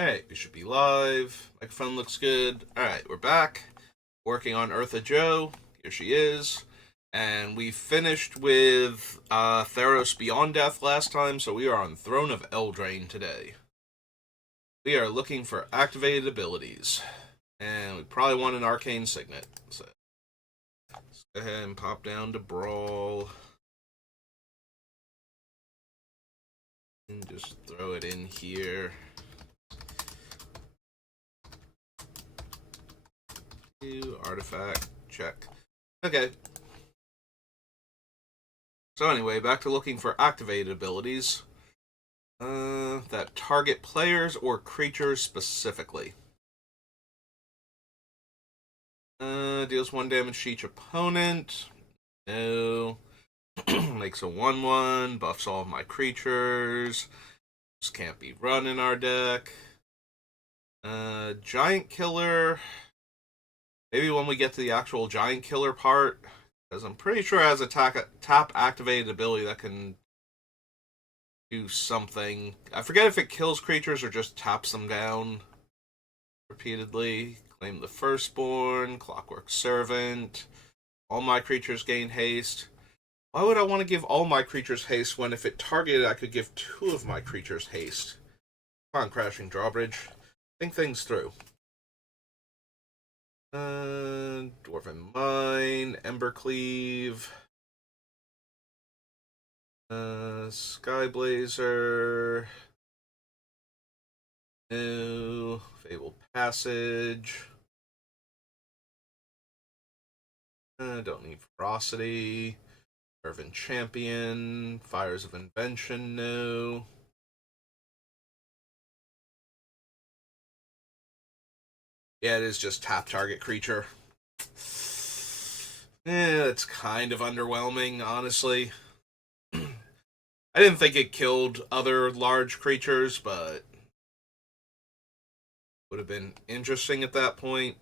Alright, we should be live. Microphone looks good. Alright, we're back. Working on Ertha Joe. Here she is. And we finished with Theros Beyond Death last time, so we are on Throne of Eldraine today. We are looking for activated abilities. And we probably want an Arcane Signet. So let's go ahead and pop down to Brawl. And just throw it in here. Artifact, check. Okay. So anyway, back to looking for activated abilities. That target players or creatures specifically. Deals 1 damage to each opponent. No. Makes a 1/1. Buffs all of my creatures. Just can't be run in our deck. Giant Killer. Maybe when we get to the actual Giant Killer part, because I'm pretty sure it has a tap activated ability that can do something. I forget if it kills creatures or just taps them down repeatedly. Claim the Firstborn, Clockwork Servant. All my creatures gain haste. Why would I want to give all my creatures haste when if it targeted I could give 2 of my creatures haste? Come on, Crashing Drawbridge. Think things through. Dwarven Mine, Embercleave, Skyblazer, no, Fabled Passage, don't need Ferocity, Fervent Champion, Fires of Invention, no. Yeah, it is just tap target creature. It's kind of underwhelming, honestly. I didn't think it killed other large creatures, but would have been interesting at that point.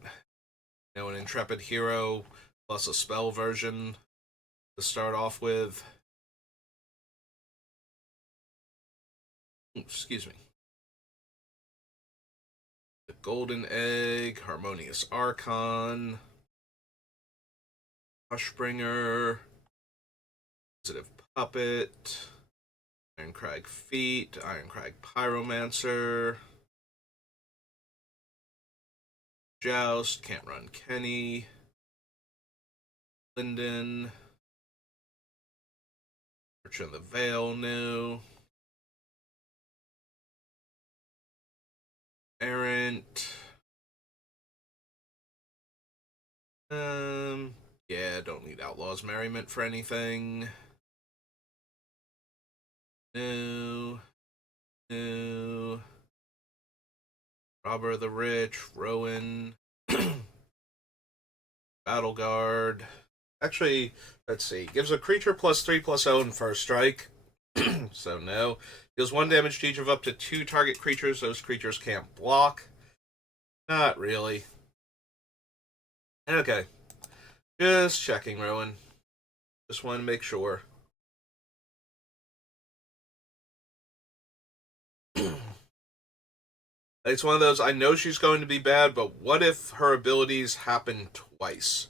You know, an Intrepid Hero plus a spell version to start off with. Excuse me. The Golden Egg, Harmonious Archon, Hushbringer, Positive Puppet, Ironcrag Feet, Ironcrag Pyromancer, Joust, can't run Kenny, Linden, Merchant of the Veil, no. Errant. Yeah, don't need Outlaw's Merriment for anything. No. No. Robber of the Rich, Rowan. Battle Guard. Actually, let's see. Gives a creature +3/+0 in first strike. So no. Deals 1 damage to each of up to 2 target creatures. Those creatures can't block. Not really. Okay. Just checking, Rowan. Just want to make sure. It's one of those, I know she's going to be bad, but what if her abilities happen twice?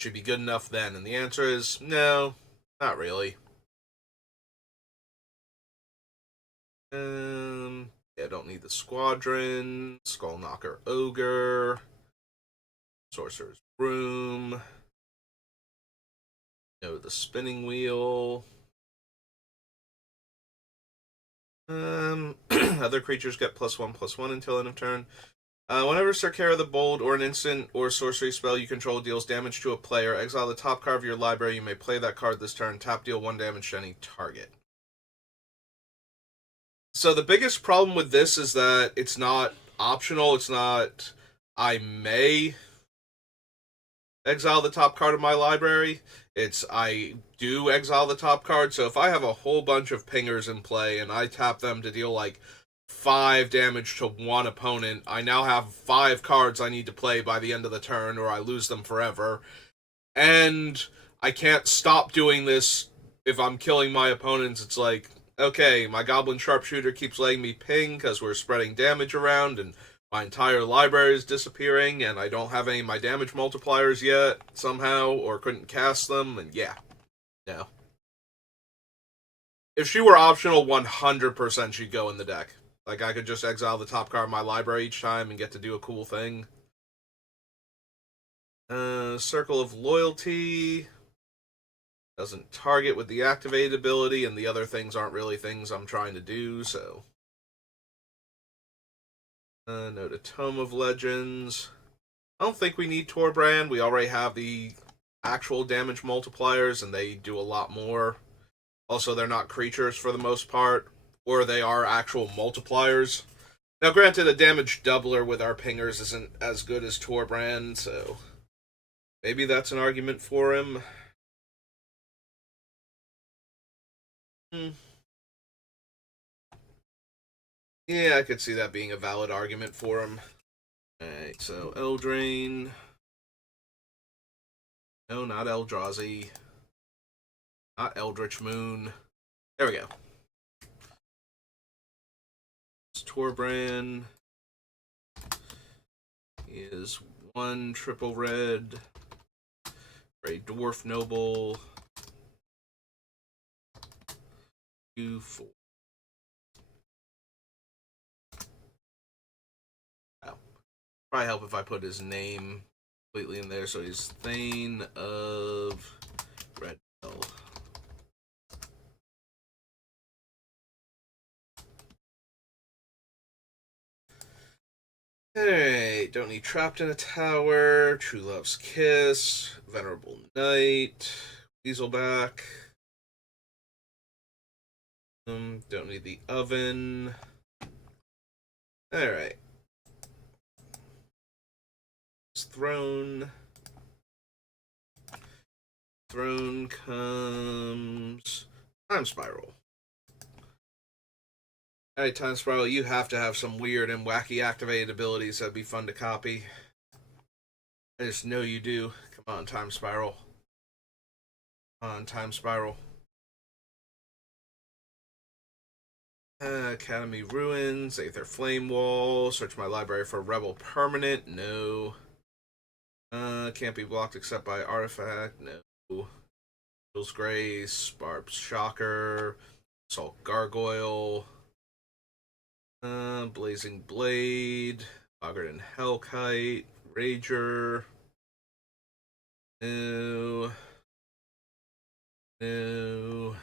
Should be good enough then? And the answer is no, not really. Yeah, don't need the Squadron, Skullknocker Ogre, Sorcerer's Broom, no, the Spinning Wheel. Other creatures get +1/+1 until end of turn. Whenever Sarkera the Bold or an instant or sorcery spell you control deals damage to a player, exile the top card of your library. You may play that card this turn. Tap, deal 1 damage to any target. So the biggest problem with this is that it's not optional. It's not, I may exile the top card of my library. It's, I do exile the top card. So if I have a whole bunch of pingers in play and I tap them to deal like 5 damage to one opponent, I now have 5 cards I need to play by the end of the turn or I lose them forever. And I can't stop doing this if I'm killing my opponents. It's like, okay, my Goblin Sharpshooter keeps letting me ping because we're spreading damage around and my entire library is disappearing and I don't have any of my damage multipliers yet somehow or couldn't cast them, and yeah, no. If she were optional, 100% she'd go in the deck. Like, I could just exile the top card of my library each time and get to do a cool thing. Circle of Loyalty doesn't target with the activated ability, and the other things aren't really things I'm trying to do, so. No to Tome of Legends. I don't think we need Torbrand. We already have the actual damage multipliers, and they do a lot more. Also, they're not creatures for the most part, or they are actual multipliers. Now, granted, a damage doubler with our pingers isn't as good as Torbrand, so maybe that's an argument for him. Hmm. Yeah, I could see that being a valid argument for him. Alright, so Eldraine. No, not Eldrazi. Not Eldritch Moon. There we go. It's Torbrand. He is 1 triple red. Grey Dwarf Noble. 2/4. Oh. Probably help if I put his name completely in there. So he's Thane of Redhill. Alright, don't need Trapped in a Tower, True Love's Kiss, Venerable Knight, Weaselback. Don't need the Oven. Alright. Throne. Throne comes Time Spiral. Alright, Time Spiral, you have to have some weird and wacky activated abilities that'd be fun to copy. I just know you do. Come on, Time Spiral. Come on, Time Spiral. Academy Ruins, Aether Flame Wall, search my library for Rebel Permanent, no. Can't be blocked except by Artifact, no. Bill's Grace, Barb's Shocker, Assault Gargoyle, Blazing Blade, Boggart and Hellkite, Rager, no. No.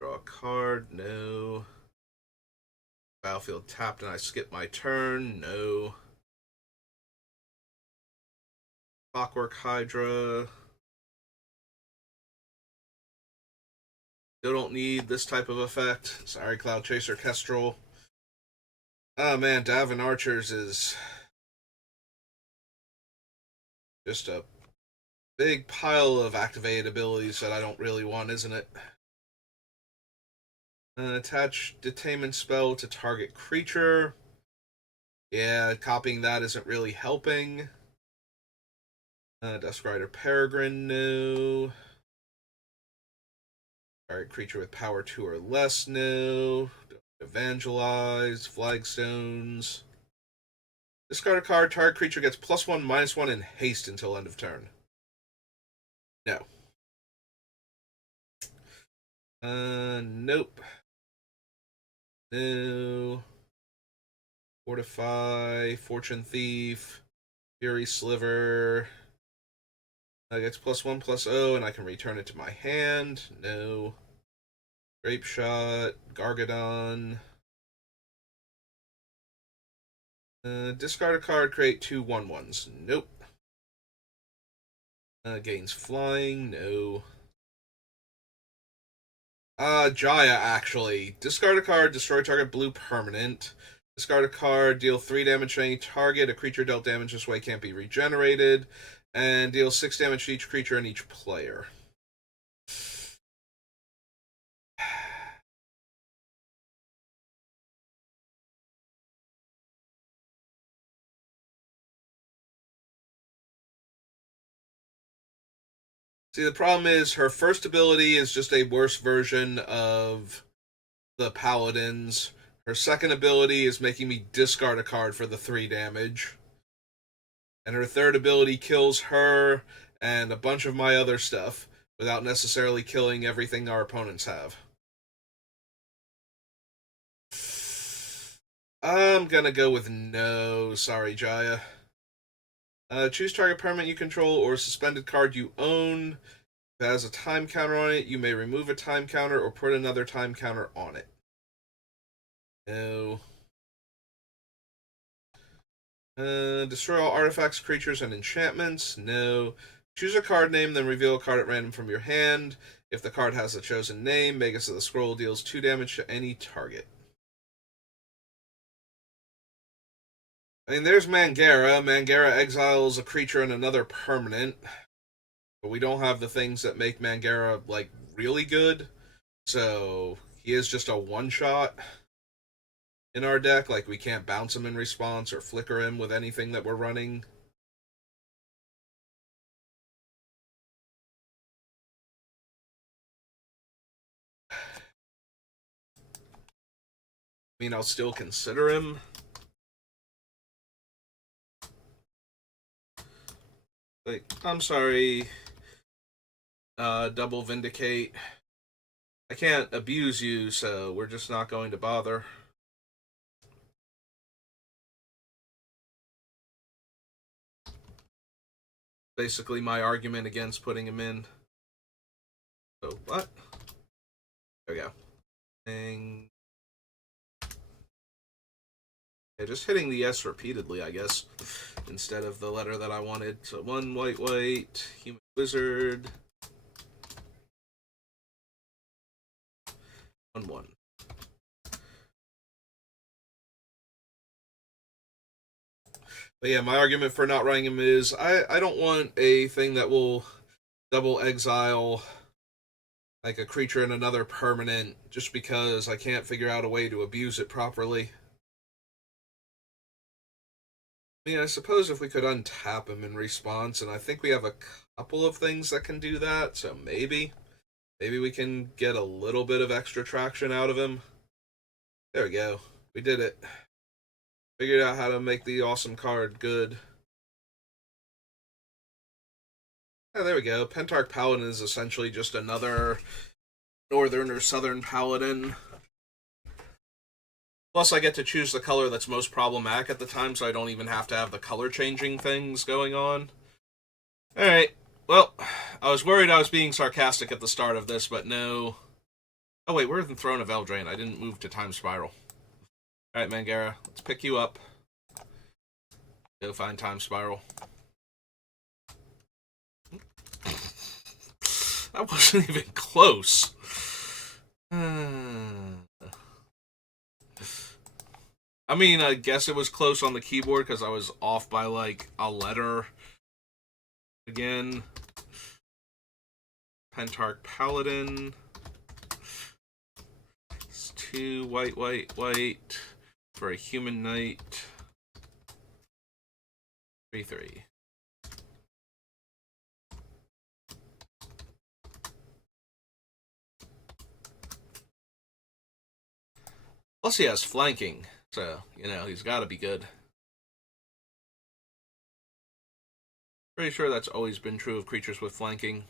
Draw a card, no. Battlefield tapped and I skip my turn, no. Clockwork Hydra. Still don't need this type of effect. Sorry, Cloud Chaser Kestrel. Oh man, Davin Archers is just a big pile of activated abilities that I don't really want, isn't it? Attach Detainment Spell to target creature. Yeah, copying that isn't really helping. Dusk Rider Peregrine, no. Target creature with power 2 or less, no. Evangelize, Flagstones. Discard a card, target creature gets +1/-1 in haste until end of turn. No. Nope. No. Fortify, Fortune Thief, Fury Sliver. That gets +1/+0, and I can return it to my hand. No. Grape Shot, Gargadon. Discard a card, create 2 1/1s. Nope. Gains flying. No. Jaya, actually. Discard a card, destroy target blue permanent. Discard a card, deal 3 damage to any target. A creature dealt damage this way can't be regenerated. And deal 6 damage to each creature and each player. See, the problem is her first ability is just a worse version of the Paladin's. Her second ability is making me discard a card for the 3 damage. And her third ability kills her and a bunch of my other stuff without necessarily killing everything our opponents have. I'm gonna go with no. Sorry, Jaya. Choose target permanent you control or suspended card you own. If it has a time counter on it, you may remove a time counter or put another time counter on it. No. Destroy all artifacts, creatures, and enchantments. No. Choose a card name, then reveal a card at random from your hand. If the card has a chosen name, Magus of the Scroll deals 2 damage to any target. I mean, there's Mangara. Mangara exiles a creature and another permanent. But we don't have the things that make Mangara, like, really good. So, he is just a one-shot in our deck. Like, we can't bounce him in response or flicker him with anything that we're running. I mean, I'll still consider him. Like, I'm sorry, double vindicate. I can't abuse you, so we're just not going to bother. Basically, my argument against putting him in. So, what? There we go. Dang. Yeah, just hitting the S repeatedly, I guess, instead of the letter that I wanted. So, 1 white, human wizard. 1/1. But yeah, my argument for not running him is I don't want a thing that will double exile like a creature and another permanent just because I can't figure out a way to abuse it properly. I mean, I suppose if we could untap him in response, and I think we have a couple of things that can do that, so maybe we can get a little bit of extra traction out of him. There we go. We did it. Figured out how to make the awesome card good. Yeah, there we go. Pentarch Paladin is essentially just another northern or southern paladin. Plus, I get to choose the color that's most problematic at the time, so I don't even have to have the color changing things going on. Alright, well, I was worried I was being sarcastic at the start of this, but no. Oh wait, we're in Throne of Eldraine. I didn't move to Time Spiral. Alright, Mangara, let's pick you up. Go find Time Spiral. That wasn't even close. I mean, I guess it was close on the keyboard because I was off by like a letter. Again, Pentarch Paladin. It's 2 white for a human knight. 3/3. Plus, he has flanking, so you know he's got to be good. Pretty sure that's always been true of creatures with flanking.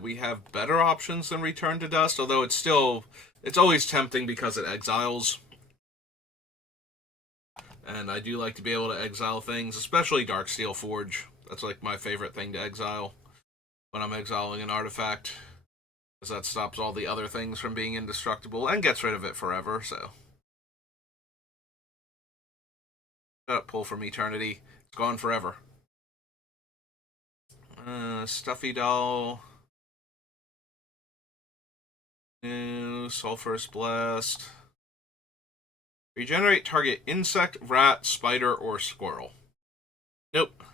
We have better options than Return to Dust, although it's always tempting because it exiles. And I do like to be able to exile things, especially Darksteel Forge. That's like my favorite thing to exile when I'm exiling an artifact, because that stops all the other things from being indestructible and gets rid of it forever, so. Shut up, Pull from Eternity. It's gone forever. Stuffy Doll. New Sulphurous Blast. Regenerate target insect, rat, spider, or squirrel. Nope.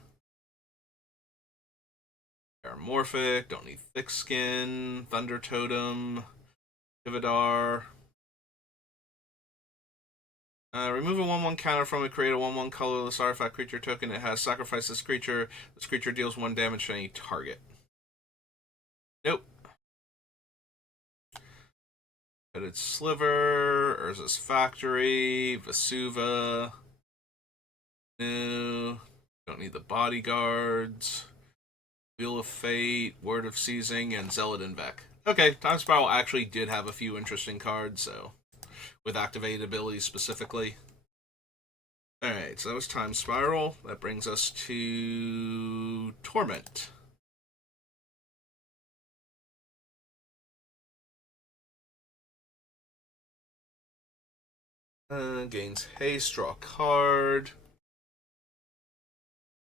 Paramorphic, don't need Thick Skin, Thunder Totem, Tivadar. Remove a 1/1 counter from it, create a 1/1 colorless artifact creature token. It has sacrifice this creature. This creature deals 1 damage to any target. Nope. Hooded Sliver, Urza's Factory, Vesuva. No. Don't need the bodyguards. Wheel of Fate, Word of Seizing, and Zealot Vec. Okay, Time Spiral actually did have a few interesting cards, so with activated abilities specifically. Alright, so that was Time Spiral. That brings us to Torment. Gains haste, draw a card.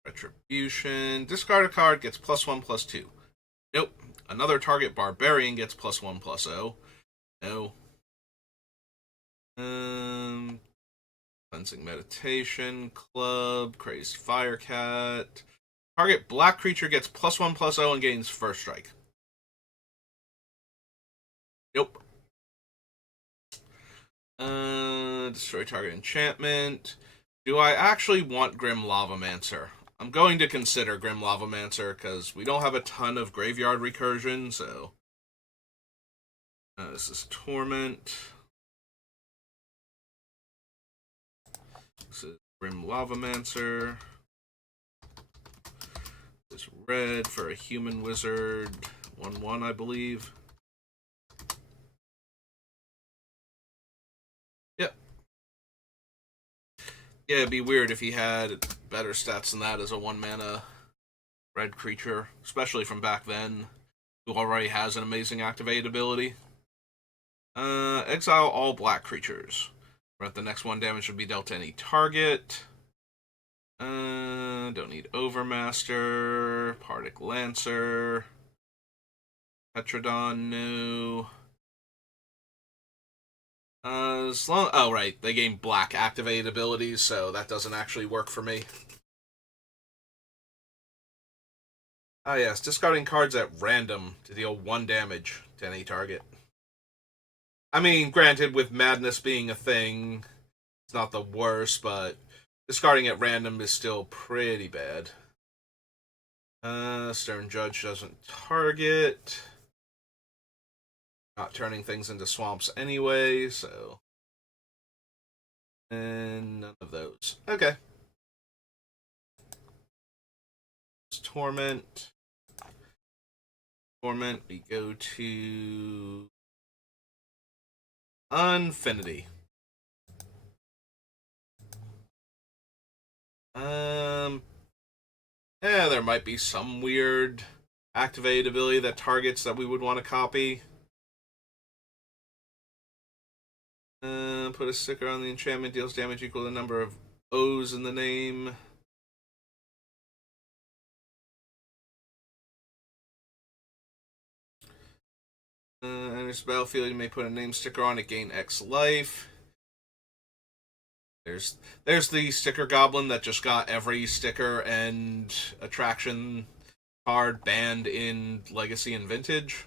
Retribution. Discard a card, gets +1/+2. Nope. Another target barbarian gets +1/+0. No. Cleansing Meditation, Club, Crazed Firecat. Target black creature gets +1/+0 and gains first strike. Nope. Destroy target enchantment. Do I actually want Grim Lavamancer? I'm going to consider Grim Lavamancer because we don't have a ton of graveyard recursion, so. This is Torment. This is Grim Lavamancer. This is red for a human wizard. 1/1, I believe. Yep. Yeah, it'd be weird if he had better stats than that as a 1-mana red creature, especially from back then, who already has an amazing activated ability. Exile all black creatures. Right, the next 1 damage would be dealt to any target. Don't need Overmaster, Pardic Lancer, Petrodon, no. Oh, right, they gain black activated abilities, so that doesn't actually work for me. Ah, yes, discarding cards at random to deal 1 damage to any target. I mean, granted, with Madness being a thing, it's not the worst, but discarding at random is still pretty bad. Stern Judge doesn't target. Not turning things into swamps anyway, so. And none of those. Okay. It's Torment. Torment, we go to Infinity. Yeah, there might be some weird activated ability that targets that we would want to copy. Put a sticker on the enchantment, deals damage equal to the number of O's in the name. Enters the battlefield, you may put a name sticker on it, gain X life. There's the sticker goblin that just got every sticker and attraction card banned in Legacy and Vintage.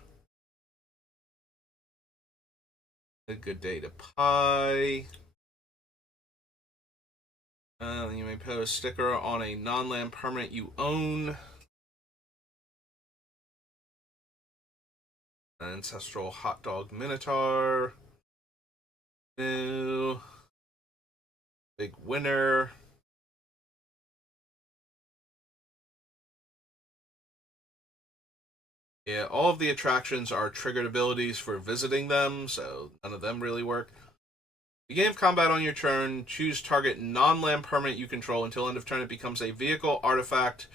A good day to pie. You may put a sticker on a non-land permanent you own. Ancestral Hot Dog Minotaur. New. Big winner. Yeah, all of the attractions are triggered abilities for visiting them, so none of them really work. Beginning of combat on your turn, choose target non-land permanent you control. Until end of turn, it becomes a vehicle artifact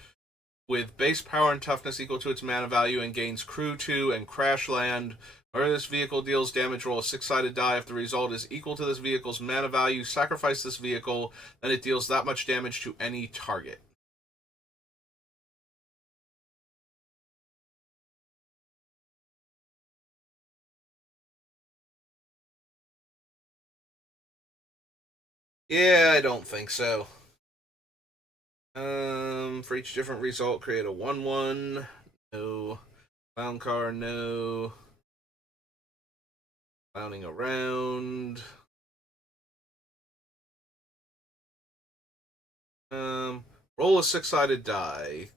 with base power and toughness equal to its mana value and gains Crew 2 and Crash Land. Whenever this vehicle deals damage, roll a 6-sided die. If the result is equal to this vehicle's mana value, sacrifice this vehicle, then it deals that much damage to any target. Yeah, I don't think so. For each different result, create a 1/1. No. Clown car, no. Clowning around. Roll a 6-sided die.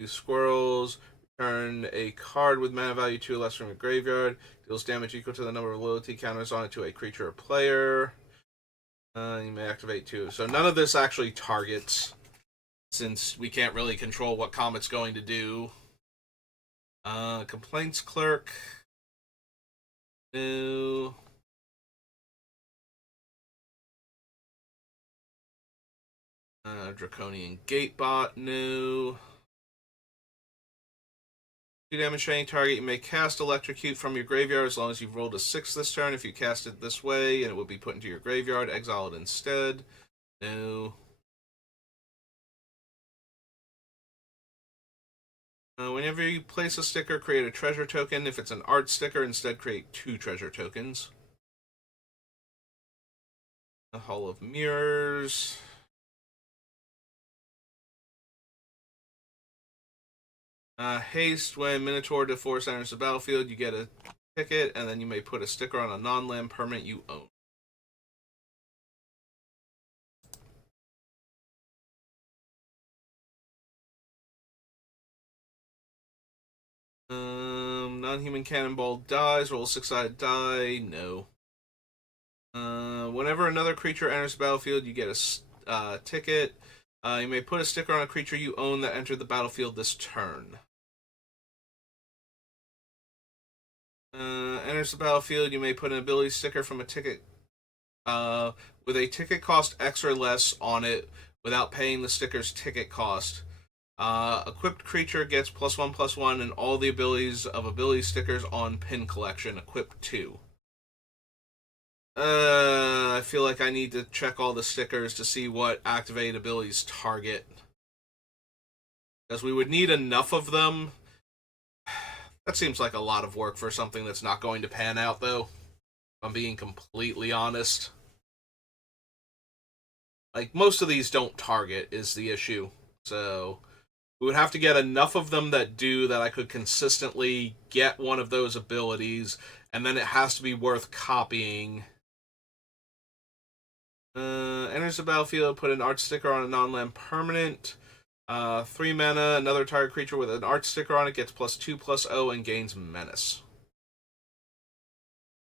2 squirrels. Turn a card with mana value 2 or less from your graveyard. Deals damage equal to the number of loyalty counters on it to a creature or player. You may activate 2. So none of this actually targets, since we can't really control what Comet's going to do. Complaints Clerk. No. Draconian Gatebot. No. 2 damage to any target. You may cast Electrocute from your graveyard as long as you've rolled a 6 this turn. If you cast it this way, and it would be put into your graveyard, exile it instead. No. Whenever you place a sticker, create a treasure token. If it's an art sticker, instead create 2 treasure tokens. The Hall of Mirrors. Haste. When Minotaur DeForce enters the battlefield, you get a ticket, and then you may put a sticker on a non-land permanent you own. Non-human cannonball dies. Roll a 6-sided die. No. Whenever another creature enters the battlefield, you get a ticket. You may put a sticker on a creature you own that entered the battlefield this turn. Enters the battlefield, you may put an ability sticker from a ticket with a ticket cost X or less on it without paying the sticker's ticket cost. Equipped creature gets +1/+1 and all the abilities of ability stickers on pin collection. Equip 2. I feel like I need to check all the stickers to see what activated abilities target. Because we would need enough of them. That seems like a lot of work for something that's not going to pan out, though. If I'm being completely honest. Like, most of these don't target, is the issue. So, we would have to get enough of them that do that I could consistently get one of those abilities, and then it has to be worth copying. Enters the battlefield, put an art sticker on a non-land permanent. 3 mana, another target creature with an art sticker on it gets +2/+0 and gains menace.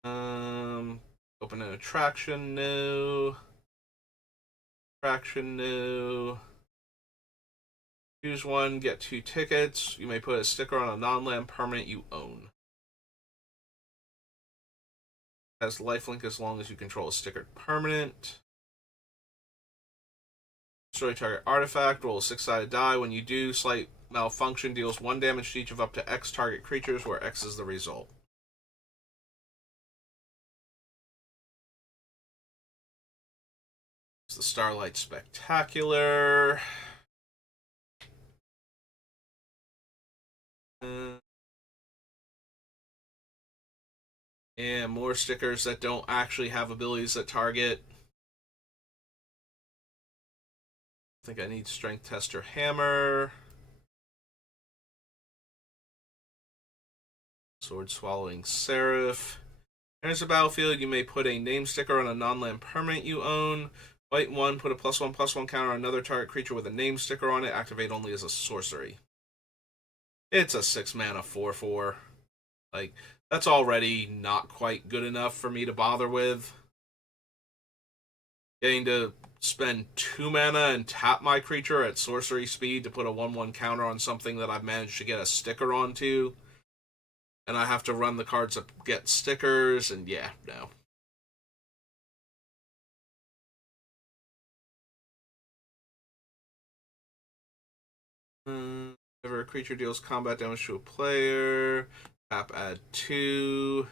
Open an attraction, no. Attraction, no. Choose one, get 2 tickets. You may put a sticker on a non-land permanent you own. Has lifelink as long as you control a stickered permanent. Destroy target artifact. Roll a 6-sided die. When you do, slight malfunction deals 1 damage to each of up to X target creatures, where X is the result. It's the Starlight Spectacular. And more stickers that don't actually have abilities that target. I think I need Strength Tester Hammer. Sword Swallowing Seraph. Enters the battlefield, you may put a name sticker on a non-land permanent you own. White 1, put a +1/+1 counter on another target creature with a name sticker on it. Activate only as a sorcery. It's a 6 mana 4/4. Like, that's already not quite good enough for me to bother with. Getting to spend 2 mana and tap my creature at sorcery speed to put a 1/1 counter on something that I've managed to get a sticker onto. And I have to run the cards that get stickers, and yeah, no. Whenever a creature deals combat damage to a player, tap add 2.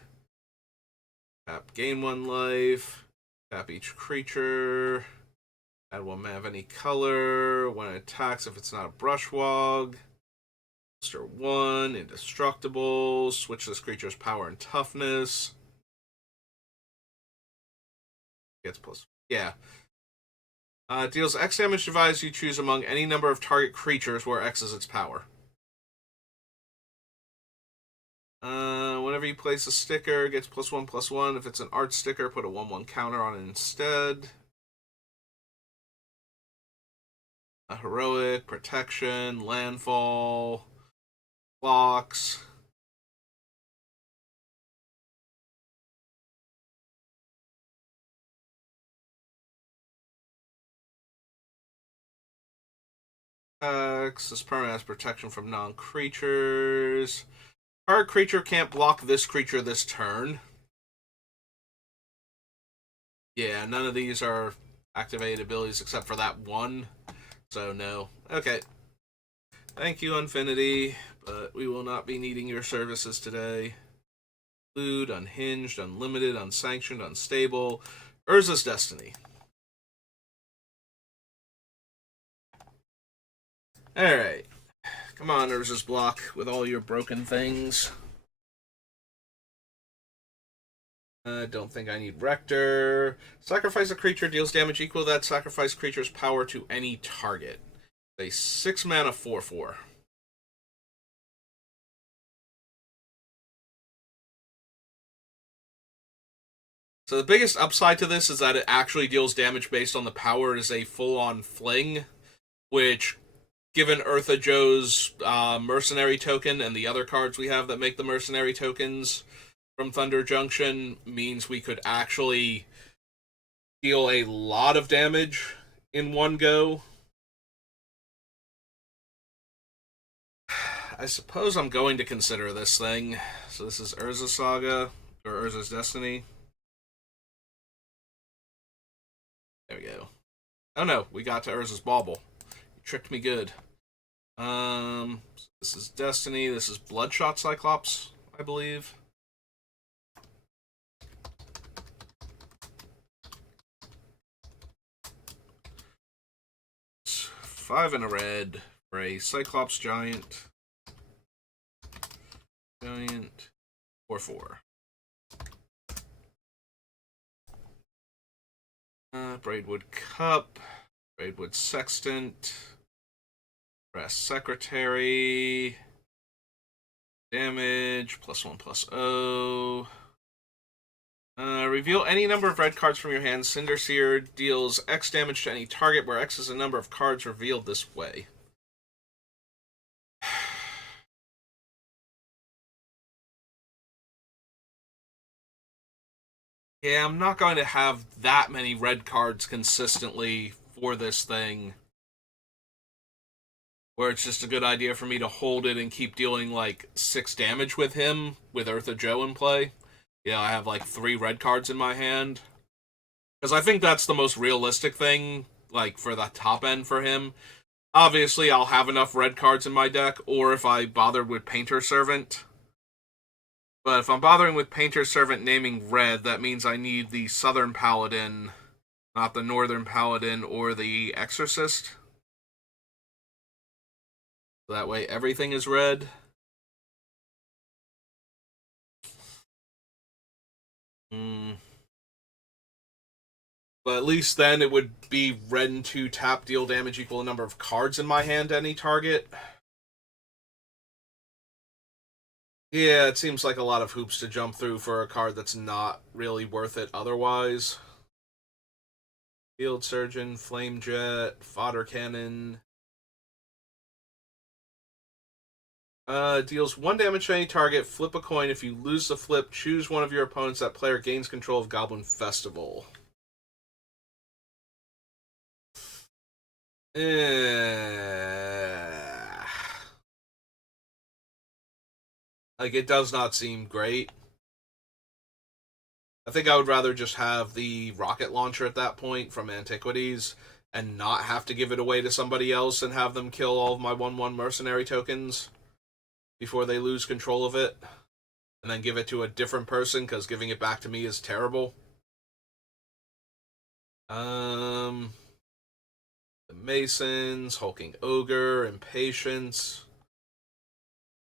Tap gain 1 life. Tap each creature. Add 1 mana of any color. When it attacks, if it's not a Brushwog. Monster 1, indestructible. Switch this creature's power and toughness. Gets plus. Yeah. Deals X damage to device you choose among any number of target creatures where X is its power. Whenever you place a sticker, it gets +1/+1. If it's an art sticker, put a 1/1 counter on it instead. A heroic, protection, landfall, blocks. This permanent has protection from non-creatures. Our creature can't block this creature this turn. Yeah, none of these are activated abilities except for that one. So no. Okay. Thank you, Infinity, but we will not be needing your services today. Include, unhinged, unlimited, unsanctioned, unstable. Urza's Destiny. Alright. Come on, Urza's block, with all your broken things. I don't think I need Rector. Sacrifice a creature, deals damage equal to that sacrifice creature's power to any target. A 6 mana 4/4. So the biggest upside to this is that it actually deals damage based on the power. It is a full-on fling, which, given Ertha Joe's mercenary token and the other cards we have that make the mercenary tokens from Thunder Junction, means we could actually deal a lot of damage in one go. I suppose I'm going to consider this thing. So this is Urza Saga, or Urza's Destiny. There we go. Oh no, we got to Urza's Bauble. You tricked me good. This is Destiny. This is Bloodshot Cyclops, I believe. It's 5 and a red for a Cyclops Giant. Giant 4/4. Braidwood Cup. Braidwood Sextant. Brass Secretary. Damage. +1/+0. Reveal any number of red cards from your hand. Cinderseer deals X damage to any target, where X is the number of cards revealed this way. Yeah, I'm not going to have that many red cards consistently for this thing, where it's just a good idea for me to hold it and keep dealing like 6 damage with him with Ertha Joe in play. Yeah, I have like 3 red cards in my hand. Because I think that's the most realistic thing, like for the top end for him. Obviously, I'll have enough red cards in my deck, or if I bothered with Painter Servant. But if I'm bothering with Painter Servant naming red, that means I need the Southern Paladin, not the Northern Paladin or the Exorcist. So that way everything is red. But at least then it would be red and 2 tap, deal damage equal to number of cards in my hand to any target. Yeah, it seems like a lot of hoops to jump through for a card that's not really worth it otherwise. Field Surgeon, Flame Jet, Fodder Cannon. Deals 1 damage to any target. Flip a coin. If you lose the flip, choose one of your opponents. That player gains control of Goblin Festival. Like, it does not seem great. I think I would rather just have the rocket launcher at that point from Antiquities and not have to give it away to somebody else and have them kill all of my 1/1 mercenary tokens before they lose control of it, and then give it to a different person because giving it back to me is terrible. The Masons, Hulking Ogre, Impatience,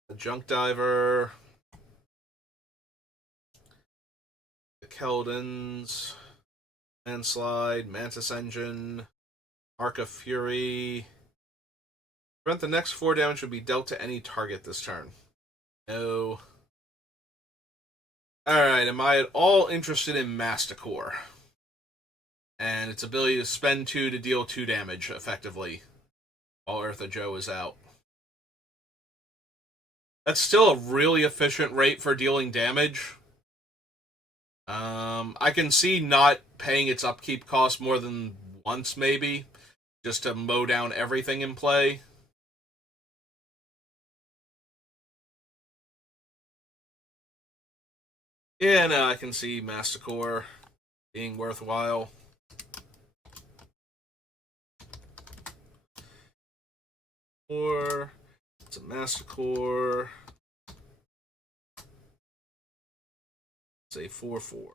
the Junk Diver, the Keldons, Landslide, Mantis Engine, Arc of Fury. Prevent the next 4 damage would be dealt to any target this turn. No. Alright, am I at all interested in Masticore? And its ability to spend 2 to deal 2 damage, effectively. while Ertha Joe is out. That's still a really efficient rate for dealing damage. I can see not paying its upkeep cost more than once, maybe, just to mow down everything in play. Yeah, no, I can see Masticore being worthwhile. Or it's a Masticore. Say 4/4.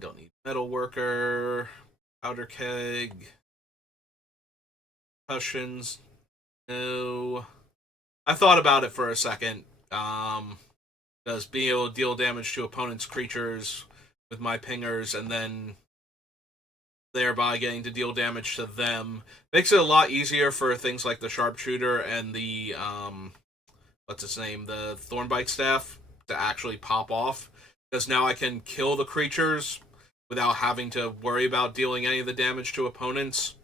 Don't need Metal Worker, Powder Keg, Cushions. No. I thought about it for a second. Does being able to deal damage to opponents' creatures with my pingers and then thereby getting to deal damage to them makes it a lot easier for things like the Sharpshooter and the what's its name, the Thornbite Staff to actually pop off. Because now I can kill the creatures without having to worry about dealing any of the damage to opponents.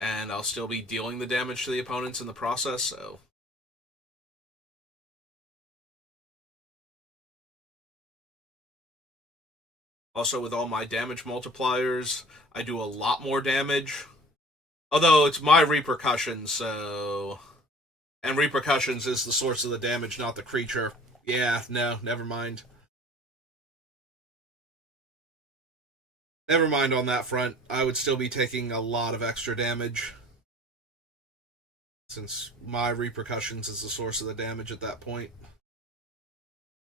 And I'll still be dealing the damage to the opponents in the process, so. Also, with all my damage multipliers, I do a lot more damage. Although it's my repercussions, so. And repercussions is the source of the damage, not the creature. Yeah, no, never mind. Never mind on that front. I would still be taking a lot of extra damage. Since my repercussions is the source of the damage at that point.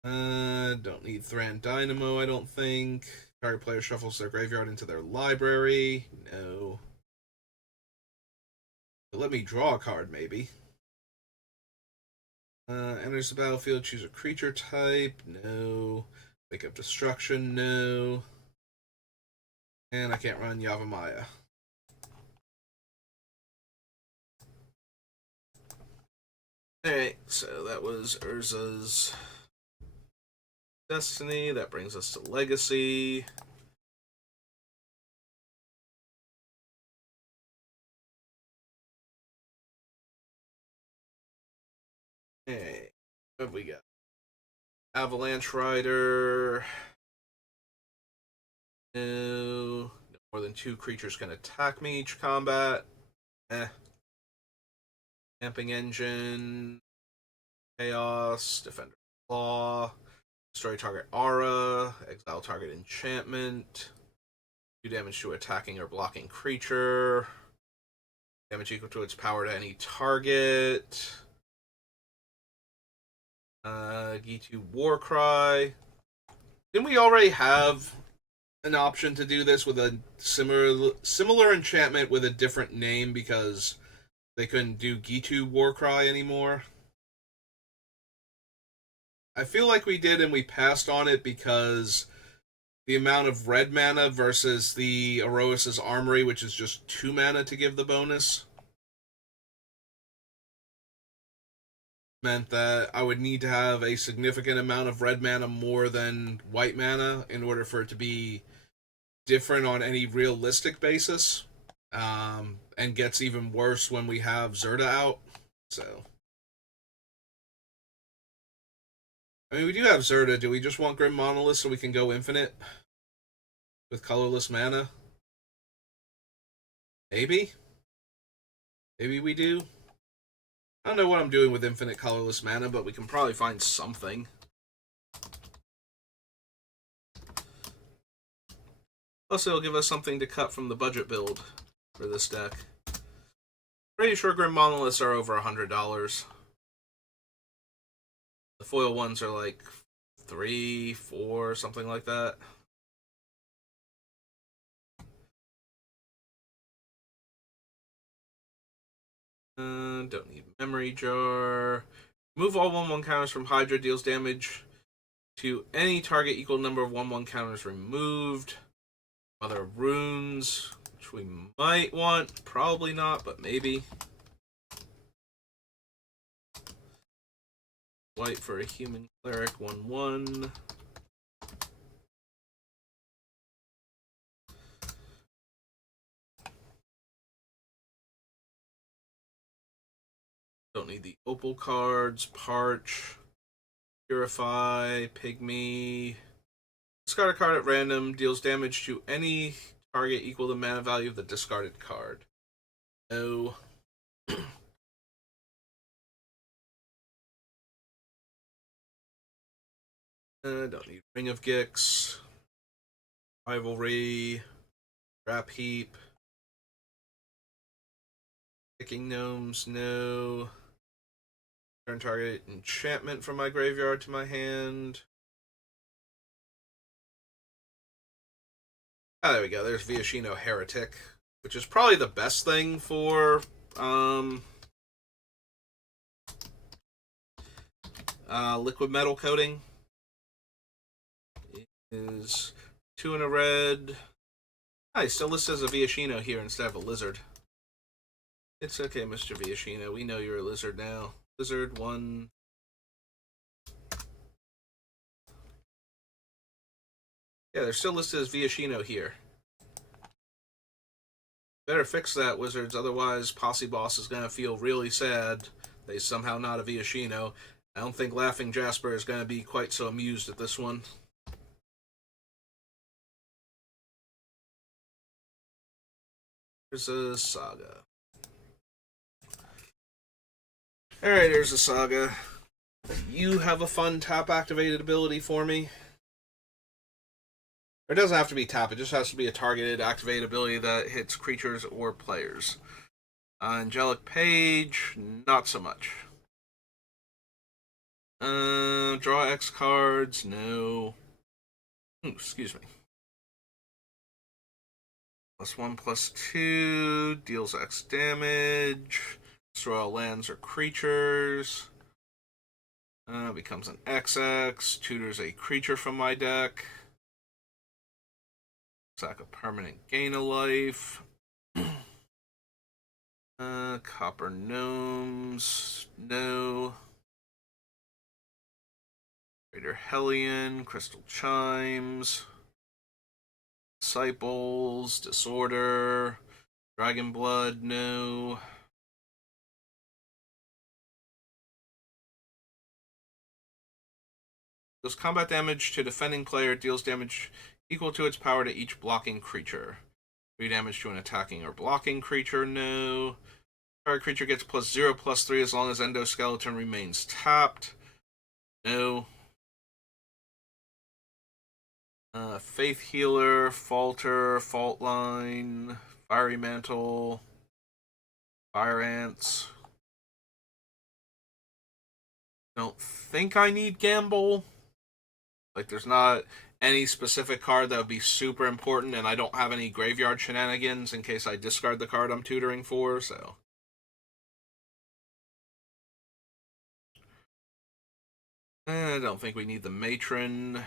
Don't need Thran Dynamo, I don't think. Target player shuffles their graveyard into their library. No. But let me draw a card, maybe. Enters the battlefield, choose a creature type. No. Make up destruction. No. And I can't run Yavimaya. Alright, so that was Urza's Destiny. That brings us to Legacy. Hey, what have we got? Avalanche Rider. No. More than 2 creatures can attack me each combat. Camping Engine. Chaos. Defender Claw. Destroy target aura. Exile target enchantment. Do damage to attacking or blocking creature. Damage equal to its power to any target. Gitu Warcry. Didn't we already have an option to do this with a similar enchantment with a different name because they couldn't do Gitu Warcry anymore? I feel like we did and we passed on it because the amount of red mana versus the Aroas' Armory, which is just 2 mana to give the bonus, meant that I would need to have a significant amount of red mana more than white mana in order for it to be different on any realistic basis. And gets even worse when we have Zerta out. So, I mean, we do have Zerta. Do we just want Grim Monolith so we can go infinite with colorless mana? Maybe. Maybe we do. I don't know what I'm doing with infinite colorless mana, but we can probably find something. Plus, it'll give us something to cut from the budget build for this deck. Pretty sure Grim Monoliths are over $100. The foil ones are like 3, 4, something like that. Don't need Memory Jar. Move all 1/1 counters from Hydra, deals damage to any target equal number of 1/1 counters removed. Other runes, which we might want. Probably not, but maybe. White for a human cleric, 1/1. Don't need the opal cards. Parch. Purify. Pygmy. Discard a card at random. Deals damage to any target equal to the mana value of the discarded card. No. Don't need Ring of Gix. Rivalry. Trap Heap. Picking Gnomes, no. Turn target enchantment from my graveyard to my hand. Ah, there we go. There's Viashino Heretic, which is probably the best thing for liquid metal coating. It is 2 and a red. He still lists as a Viashino here instead of a lizard. It's okay, Mr. Viashino. We know you're a lizard now. Lizard 1. Yeah, they're still listed as Viashino here. Better fix that, Wizards, otherwise Posse Boss is going to feel really sad they somehow not a Viashino. I don't think Laughing Jasper is going to be quite so amused at this one. There's a Saga. Alright, there's a Saga. You have a fun tap-activated ability for me. It doesn't have to be tap, it just has to be a targeted activated ability that hits creatures or players. Angelic Page, not so much. Draw X cards, no. Excuse me. +1/+2, deals X damage. Destroy all lands or creatures. Becomes an XX, tutors a creature from my deck. Sack a permanent, gain a life. Copper Gnomes, no. Greater Hellion, Crystal Chimes. Disciples, Disorder. Dragon Blood, no. Does combat damage to defending player, deals damage equal to its power to each blocking creature. 3 damage to an attacking or blocking creature, no. Target creature gets +0/+3 as long as Endoskeleton remains tapped. No. Faith Healer, Falter, Fault Line, Fiery Mantle, Fire Ants. Don't think I need Gamble. Like, there's not any specific card that would be super important, and I don't have any graveyard shenanigans in case I discard the card I'm tutoring for, so. I don't think we need the Matron.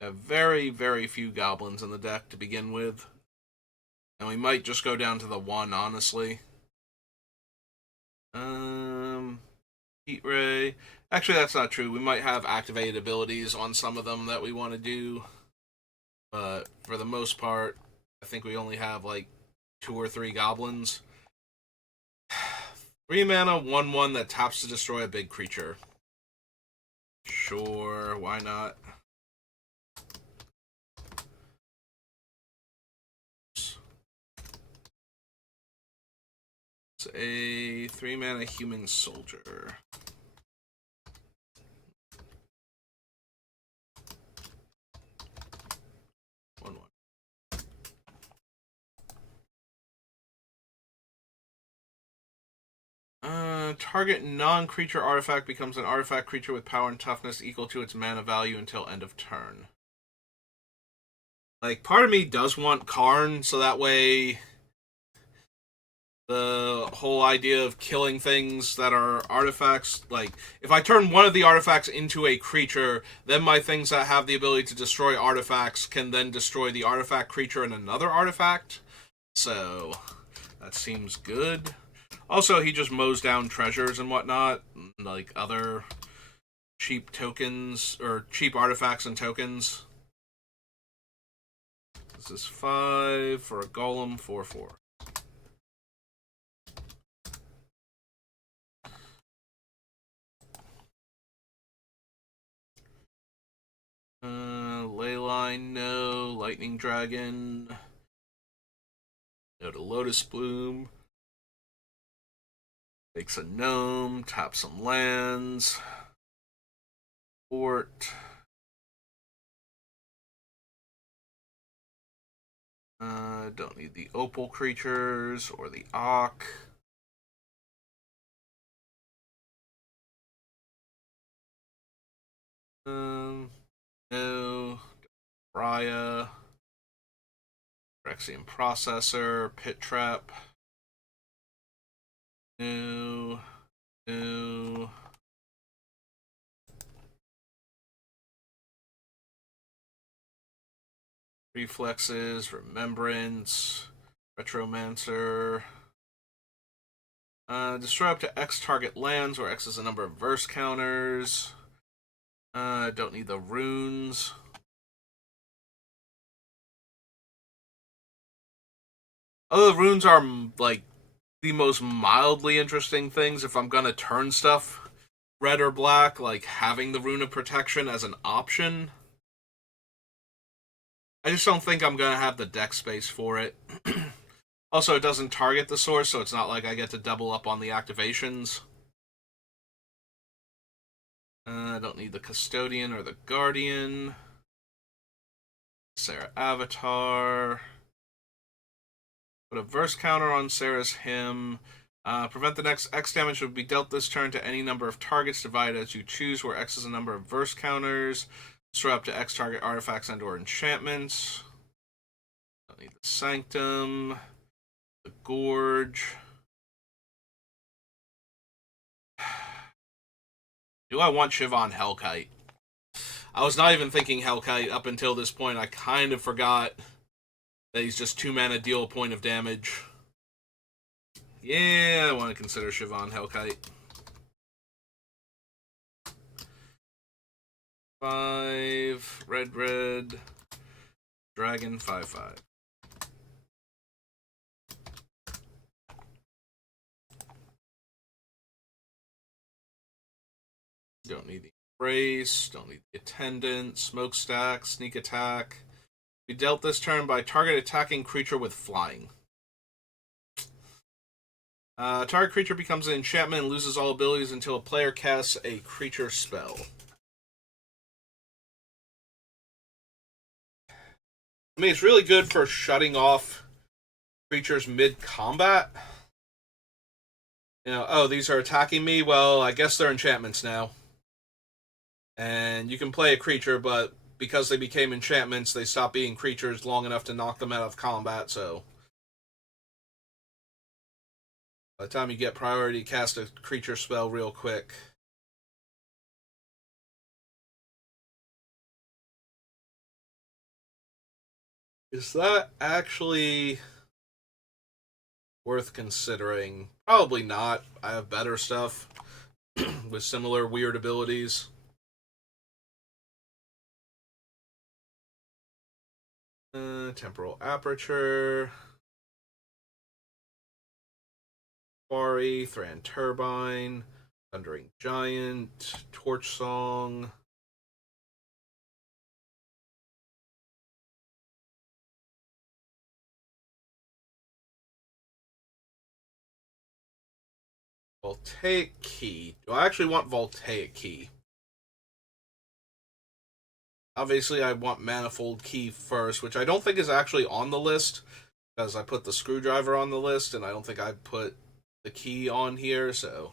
Have very, very few goblins in the deck to begin with. And we might just go down to the 1, honestly. Heat Ray. Actually, that's not true. We might have activated abilities on some of them that we want to do. But for the most part, I think we only have like 2 or 3 goblins. 3 mana, 1/1 that taps to destroy a big creature. Sure, why not? It's a 3 mana human soldier. 1/1. Target non-creature artifact becomes an artifact creature with power and toughness equal to its mana value until end of turn. Like, part of me does want Karn, so that way the whole idea of killing things that are artifacts, like, if I turn one of the artifacts into a creature, then my things that have the ability to destroy artifacts can then destroy the artifact creature and another artifact. So, that seems good. Also, he just mows down treasures and whatnot, like other cheap tokens, or cheap artifacts and tokens. This is 5 for a golem, 4/4. Turbine, no. Lightning Dragon, no to Lotus Bloom. Makes a gnome, tap some lands. Fort. Don't need the opal creatures or the Auk. No. Raya. Rexium Processor. Pit Trap. No. No. Reflexes. Remembrance. Retromancer. Destroy up to X target lands, where X is the number of verse counters. Don't need the runes. Other runes are like the most mildly interesting things if I'm gonna turn stuff red or black, like having the rune of protection as an option. I just don't think I'm gonna have the deck space for it. Also, it doesn't target the source, so it's not like I get to double up on the activations. I don't need the Custodian or the Guardian. Sarah Avatar. Put a verse counter on Sarah's Hymn. Prevent the next X damage would be dealt this turn to any number of targets divided as you choose, where X is a number of verse counters. Destroy up to X target artifacts and or enchantments. Don't need the Sanctum. The Gorge. Do I want Siobhan Hellkite? I was not even thinking Hellkite up until this point. I kind of forgot that he's just 2 mana, deal a point of damage. Yeah, I want to consider Siobhan Hellkite. 5, red, dragon, 5/5. Don't need the Embrace, don't need the Attendant, Smokestack, Sneak Attack. Be dealt this turn by target attacking creature with flying. Target creature becomes an enchantment and loses all abilities until a player casts a creature spell. I mean, it's really good for shutting off creatures mid-combat. You know, oh, these are attacking me? Well, I guess they're enchantments now. And you can play a creature, but because they became enchantments, they stop being creatures long enough to knock them out of combat, so by the time you get priority, cast a creature spell real quick. Is that actually worth considering? Probably not. I have better stuff with similar weird abilities. Temporal Aperture. Quarry, Thran Turbine, Thundering Giant, Torch Song. Voltaic Key. Do I actually want Voltaic Key? Obviously, I want Manifold Key first, which I don't think is actually on the list, because I put the Screwdriver on the list, and I don't think I put the key on here, so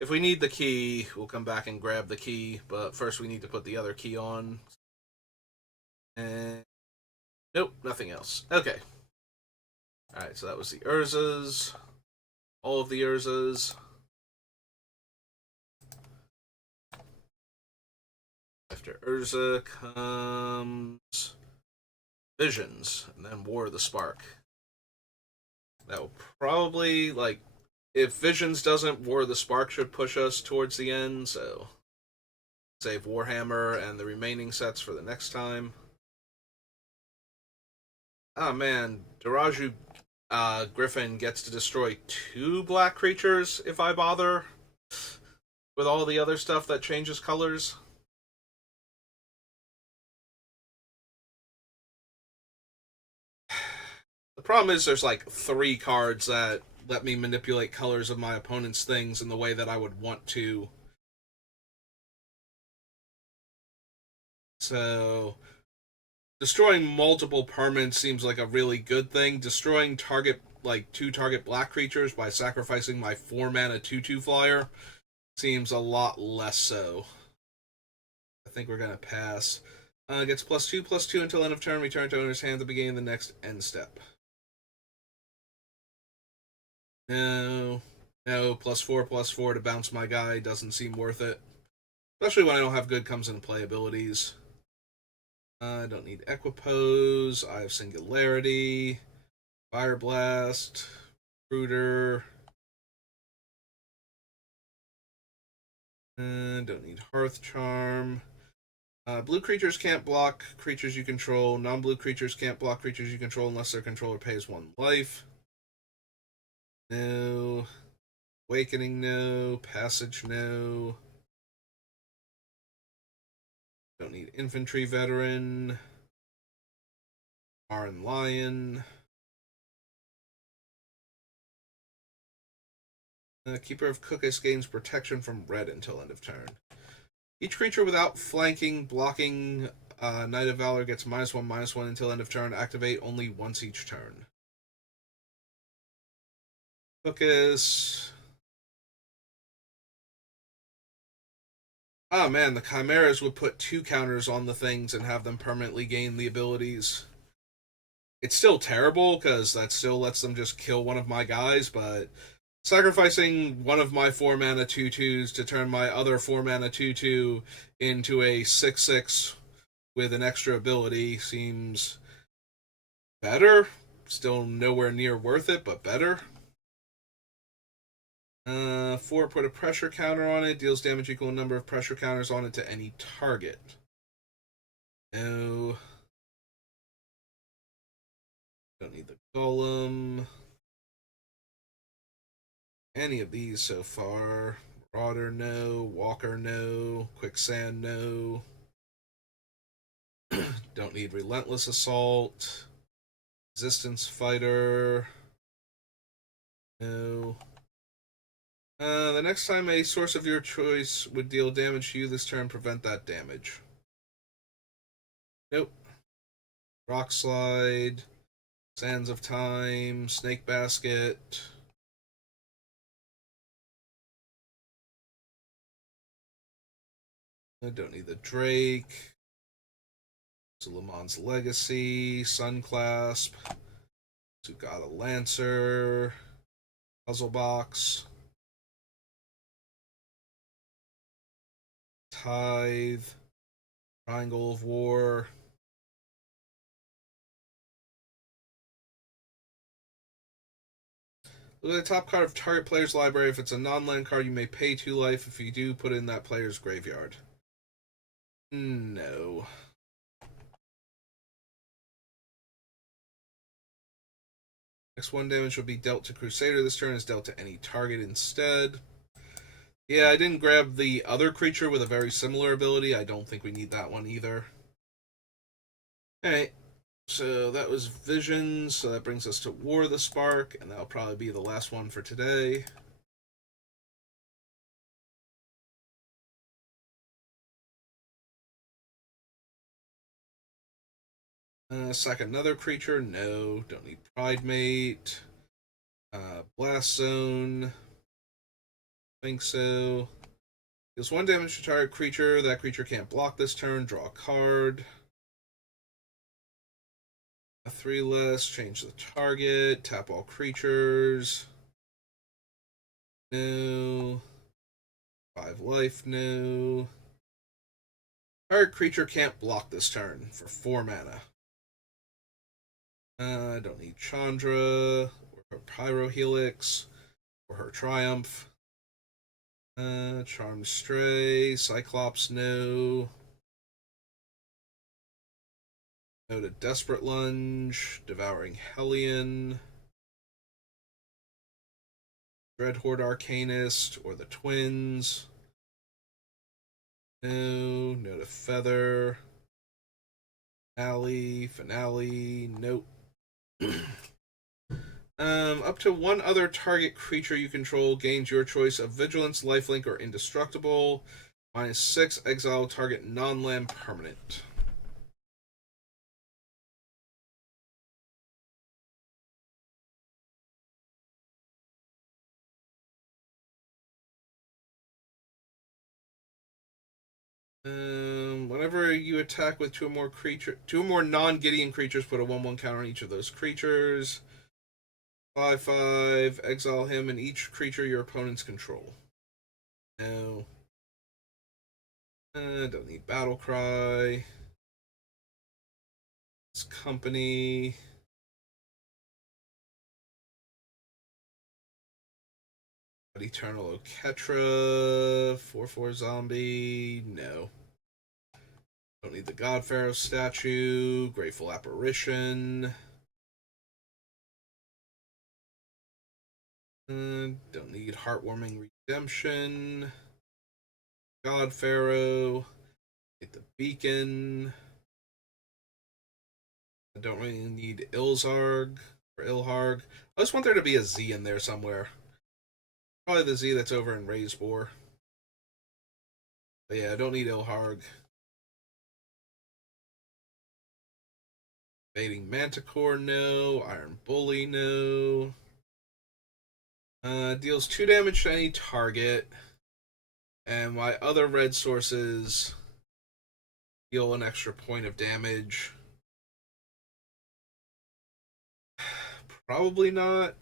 if we need the key, we'll come back and grab the key, but first we need to put the other key on. And nope, nothing else. Okay. Alright, so that was the Urzas. All of the Urzas. After Urza comes Visions, and then War of the Spark. That will probably, like, if Visions doesn't, War of the Spark should push us towards the end, so save Warhammer and the remaining sets for the next time. Oh man, Daraju Griffin gets to destroy 2 black creatures if I bother with all the other stuff that changes colors. The problem is there's like 3 cards that let me manipulate colors of my opponent's things in the way that I would want to. So destroying multiple permanents seems like a really good thing. Destroying like 2 target black creatures by sacrificing my 4 mana 2/2 flyer seems a lot less so. I think we're gonna pass. Gets +2/+2 until end of turn. Return to owner's hand at the beginning of the next end step. No, no, +4/+4 to bounce my guy doesn't seem worth it, especially when I don't have good comes into play abilities. I don't need Equipose. I have Singularity, Fire Blast, Brooder. Don't need Hearth Charm. Blue creatures can't block creatures you control. Non-blue creatures can't block creatures you control unless their controller pays 1 life. No. Awakening, no. Passage, no. Don't need Infantry Veteran. Iron Lion. Keeper of Cookus gains protection from red until end of turn. Each creature without flanking, blocking, Knight of Valor gets -1/-1 until end of turn. Activate only once each turn. Cookus. Oh man, the Chimeras would put 2 counters on the things and have them permanently gain the abilities. It's still terrible because that still lets them just kill one of my guys, but sacrificing one of my 4 mana 2/2s to turn my other 4 mana 2/2 into a 6/6 with an extra ability seems better. Still nowhere near worth it, but better. 4, put a pressure counter on it. Deals damage equal to number of pressure counters on it to any target. No. Don't need the Golem. Any of these so far. Marauder, no. Walker, no. Quicksand, no. Don't need Relentless Assault. Resistance Fighter. No. The next time a source of your choice would deal damage to you this turn, prevent that damage. Nope. Rock Slide. Sands of Time. Snake Basket. I don't need the Drake. Suleiman's Legacy. Sunclasp. Sugata Lancer. Puzzle Box. Tithe. Triangle of War. Look at the top card of target player's library. If it's a non-land card, you may pay 2 life. If you do, put it in that player's graveyard. No. Next 1 damage will be dealt to Crusader. This turn is dealt to any target instead. Yeah, I didn't grab the other creature with a very similar ability. I don't think we need that one either. Alright. So that was Visions. So that brings us to War of the Spark, and that'll probably be the last one for today. Sack another creature. No. Don't need Pridemate. Blast Zone. Think so. Deals 1 damage to target creature. That creature can't block this turn. Draw a card. A 3 less. Change the target. Tap all creatures. No. 5 life. No. Target creature can't block this turn for 4 mana. I don't need Chandra, or her Pyrohelix, or her Triumph. Charmed Stray, Cyclops, no. No to Desperate Lunge, Devouring Hellion, Dreadhorde Arcanist, or the Twins. No. No to Feather. Finale, nope. Up to one other target creature you control gains your choice of Vigilance, Lifelink, or Indestructible. -6, exile target non-land permanent. Whenever you attack with two or more non-Gideon creatures, put a 1/1 counter on each of those creatures. 5/5, exile him and each creature your opponents control. No. Don't need Battle Cry. It's company. Eternal Oketra. 4/4 zombie. No. Don't need the God Pharaoh statue. Grateful Apparition. Don't need Heartwarming Redemption. God Pharaoh. Get the Beacon. I don't really need Ilzarg or Ilharg. I just want there to be a Z in there somewhere. Probably the Z that's over in Raisebor. But yeah, I don't need Ilharg. Invading Manticore, no. Iron Bully, no. Deals 2 damage to any target. And my other red sources deal an extra point of damage. Probably not.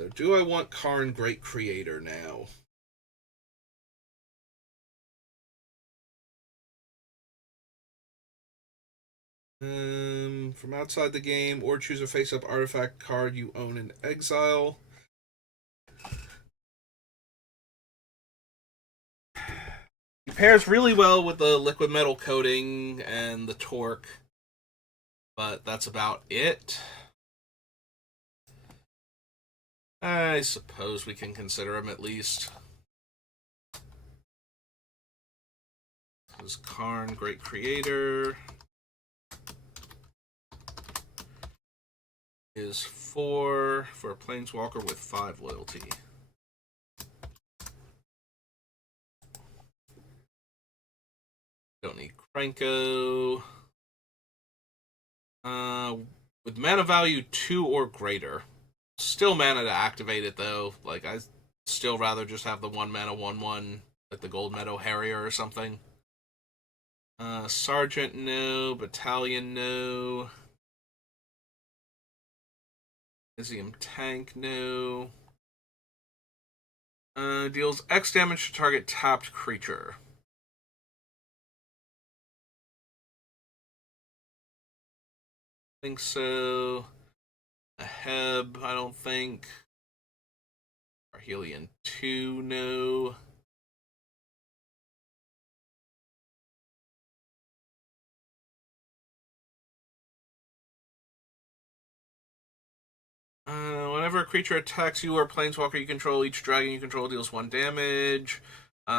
So do I want Karn Great Creator now? From outside the game, or choose a face-up artifact card you own in exile. It pairs really well with the liquid metal coating and the torque, but that's about it. I suppose we can consider him at least. This is Karn, Great Creator. Is 4 for a Planeswalker with 5 loyalty. Don't need Krenko. With mana value 2 or greater. Still mana to activate it though. Like I still rather just have the 1 mana 1/1 like the Gold Meadow Harrier or something. Sergeant no, Battalion no. Izium Tank no. Deals X damage to target tapped creature. I think so. A Heb, I don't think. Arhelion 2, no. Whenever a creature attacks you or a planeswalker you control, each dragon you control deals 1 damage.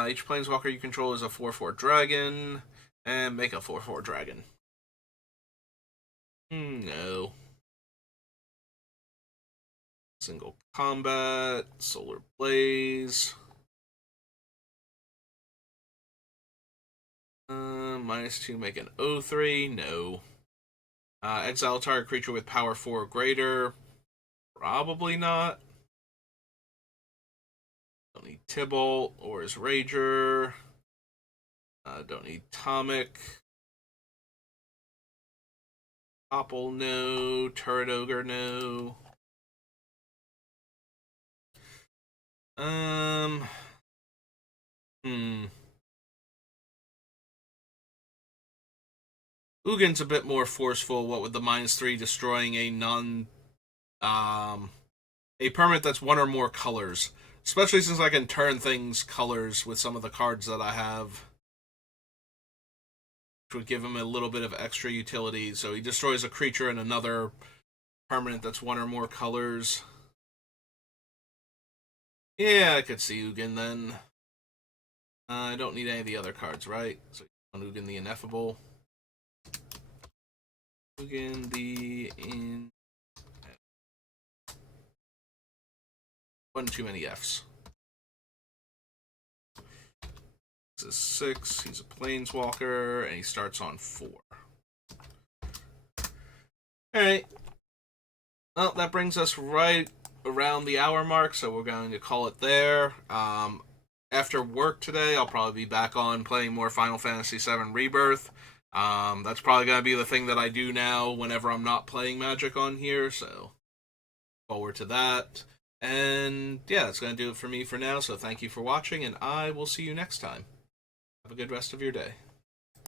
Each planeswalker you control is a 4/4 dragon. And make a 4/4 dragon. No. Single combat, Solar Blaze. -2, make an 0/3. No. Exile target creature with power 4 or greater. Probably not. Don't need Tybalt or his Rager. Don't need Tomic. Topple, no. Turret Ogre, no. Ugin's a bit more forceful, what with the -3 destroying a a permanent that's 1 or more colors. Especially since I can turn things colors with some of the cards that I have. Which would give him a little bit of extra utility. So he destroys a creature and another permanent that's one or more colors. Yeah, I could see Ugin then. I don't need any of the other cards, right? So Ugin the Ineffable. Ugin the in. One too many Fs. This is 6. He's a Planeswalker, and he starts on 4. Alright. Well, that brings us right around the hour mark, so we're going to call it there. After work today, I'll probably be back on playing more Final Fantasy VII Rebirth. That's probably going to be the thing that I do now whenever I'm not playing Magic on here, so forward to that. And yeah, that's going to do it for me for now, so thank you for watching, and I will see you next time. Have a good rest of your day.